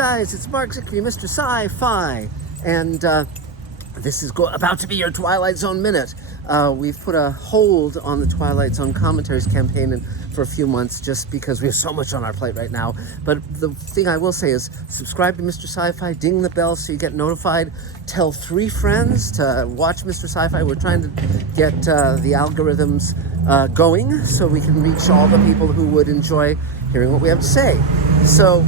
guys, it's Mark Zickery, Mr. Sci-Fi, and this is about to be your Twilight Zone minute. We've put a hold on the Twilight Zone commentaries campaign for a few months just because we have so much on our plate right now. But the thing I will say is subscribe to Mr. Sci-Fi, ding the bell so you get notified, tell 3 friends to watch Mr. Sci-Fi. We're trying to get the algorithms going so we can reach all the people who would enjoy hearing what we have to say. So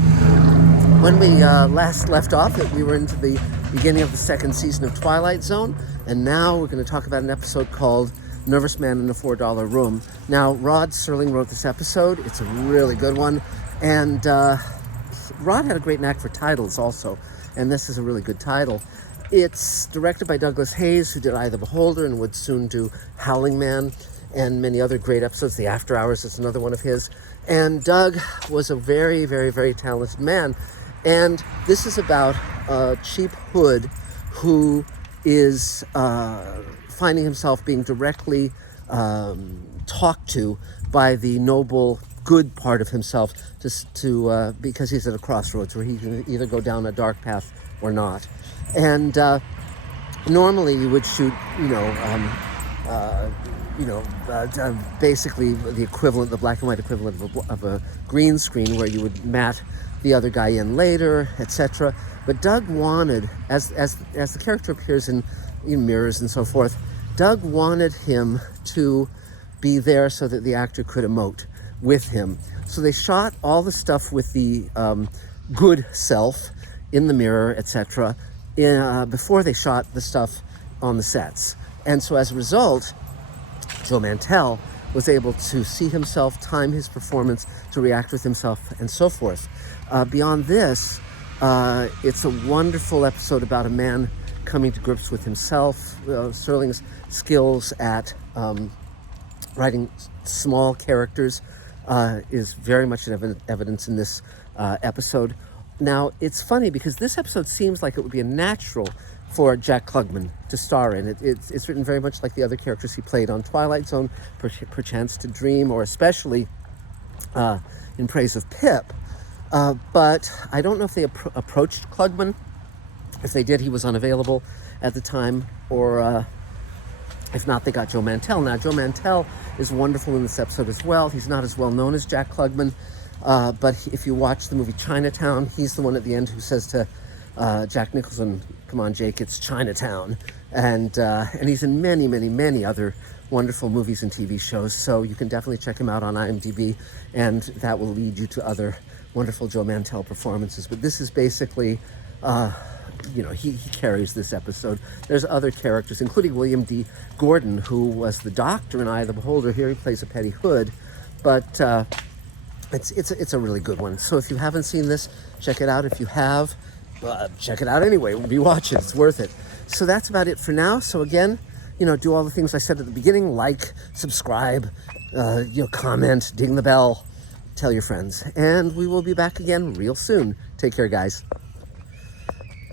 when we last left off, we were into the beginning of the 2nd season of Twilight Zone, and now we're going to talk about an episode called Nervous Man in a $4 Room. Now, Rod Serling wrote this episode. It's a really good one, and Rod had a great knack for titles also, and this is a really good title. It's directed by Douglas Hayes, who did Eye of the Beholder and would soon do Howling Man and many other great episodes. The After Hours is another one of his. And Doug was a very, very, very talented man. And this is about a cheap hood who is finding himself being directly talked to by the noble, good part of himself because he's at a crossroads where he can either go down a dark path or not. And normally you would shoot, basically the equivalent, the black and white equivalent of a green screen where you would matte the other guy in later, etc. But Doug wanted, as the character appears in mirrors and so forth, Doug wanted him to be there so that the actor could emote with him. So they shot all the stuff with the good self in the mirror, etc. Before they shot the stuff on the sets. And so as a result, Joe Mantell was able to see himself, time his performance, to react with himself, and so forth. Beyond this, it's a wonderful episode about a man coming to grips with himself. Serling's skills at writing small characters is very much in evidence in this episode. Now, it's funny because this episode seems like it would be a natural for Jack Klugman to star in. It's written very much like the other characters he played on Twilight Zone, Perchance to Dream, or especially in Praise of Pip. But I don't know if they approached Klugman. If they did, he was unavailable at the time, or if not, they got Joe Mantell. Now, Joe Mantell is wonderful in this episode as well. He's not as well known as Jack Klugman, but if you watch the movie Chinatown, he's the one at the end who says to Jack Nicholson, "Come on, Jake, it's Chinatown," and he's in many, many, many other wonderful movies and TV shows. So you can definitely check him out on IMDb, and that will lead you to other wonderful Joe Mantell performances. But this is basically, he carries this episode. There's other characters, including William D. Gordon, who was the doctor in Eye of the Beholder. Here he plays a petty hood, but it's a really good one. So if you haven't seen this, check it out. If you have, check it out anyway. Rewatch it. It's worth it. So that's about it for now. So again, do all the things I said at the beginning: like, subscribe, comment, ding the bell, tell your friends, and we will be back again real soon. Take care, guys.